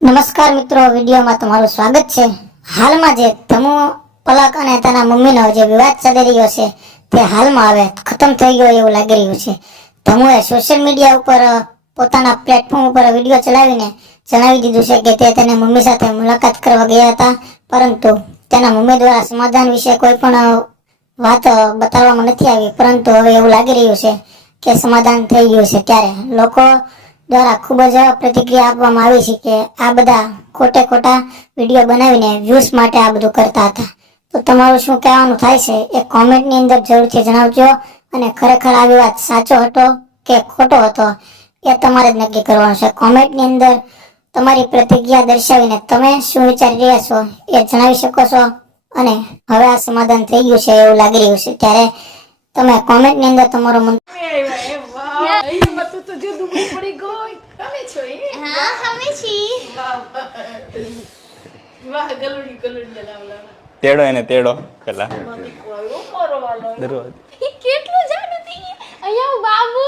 નમસ્કાર મિત્રો, વિડીયોમાં તમારું સ્વાગત છે. હાલમાં જે તમો પલક અને તેના મમ્મીનો જે વિવાદ ચાલી રહ્યો છે, તે હાલમાં હવે ખતમ થઈ ગયો એવું લાગી રહ્યું છે. તમોએ સોશિયલ મીડિયા ઉપર પોતાના પ્લેટફોર્મ ઉપર વીડિયો ચલાવીને જણાવી દીધું છે કે તે તેની મમ્મી સાથે મુલાકાત કરવા ગયા હતા. પરંતુ તેના મમ્મી દ્વારા સમાધાન વિશે કોઈ પણ વાત બતાવવામાં નથી આવી, પરંતુ હવે એવું લાગી રહ્યું છે કે સમાધાન થઈ ગયું છે ત્યારે. લોકો દ્વારા ખૂબ જ પ્રતિક્રિયા આપવામાં આવી છે કે આ બધા ખોટે ખોટા વીડિયો બનાવીને વ્યૂઝ માટે આ બધું કરતા હતા. તો તમારું શું કહેવાનું થાય છે? એ કોમેન્ટની અંદર જરૂરથી જણાવજો અને ખરેખર આ વિવાદ સાચો હતો કે ખોટો હતો એ તમારે જ નક્કી કરવાનું છે. કોમેન્ટની અંદર તમારી પ્રતિક્રિયા દર્શાવીને તમે શું વિચારી રહ્યા છો એ જણાવી શકો છો? અને હવે આ સમાધાન થઈ ગયું છે એવું લાગી રહ્યું છે. ત્યારે તમે કોમેન્ટની અંદર તમારો મન તેડો એને તેડો. પેલા. કેટલું અહીંયા બાબુ.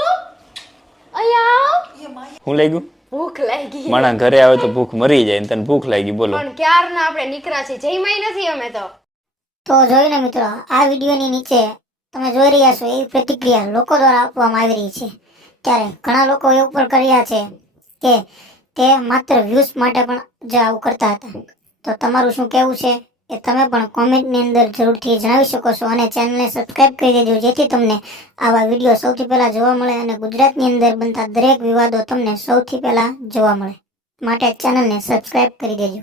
અહીંયા હું લઈ ગયું? ભૂખ લાગી. માણા ઘરે આવે તો ભૂખ મરી જાય ને તને ભૂખ લાગી બોલો. પણ ક્યારના આપણે નીકળ્યા છે જઈમાય નથી અમે તો. તો જોઈને મિત્રો આ વિડીયોની નીચે તમે જોઈ રહ્યા છો એવી પ્રતિક્રિયા લોકો દ્વારા આપવામાં આવી રહી છે. ત્યારે ઘણા લોકો એવું પણ કર્યા છે કે તે માત્ર વ્યૂઝ માટે પણ જ આવું કરતા હતા. તો તમારું શું કહેવું છે? એ તમે પણ કોમેન્ટની અંદર જરૂરથી જણાવી શકો છો અને ચેનલને સબસ્ક્રાઇબ કરી દેજો, જેથી તમને આવા વીડિયો સૌથી પહેલા જોવા મળે અને ગુજરાતની અંદર બનતા દરેક વિવાદો તમને સૌથી પહેલા જોવા મળે. માટે ચેનલને સબસ્ક્રાઇબ કરી દેજો.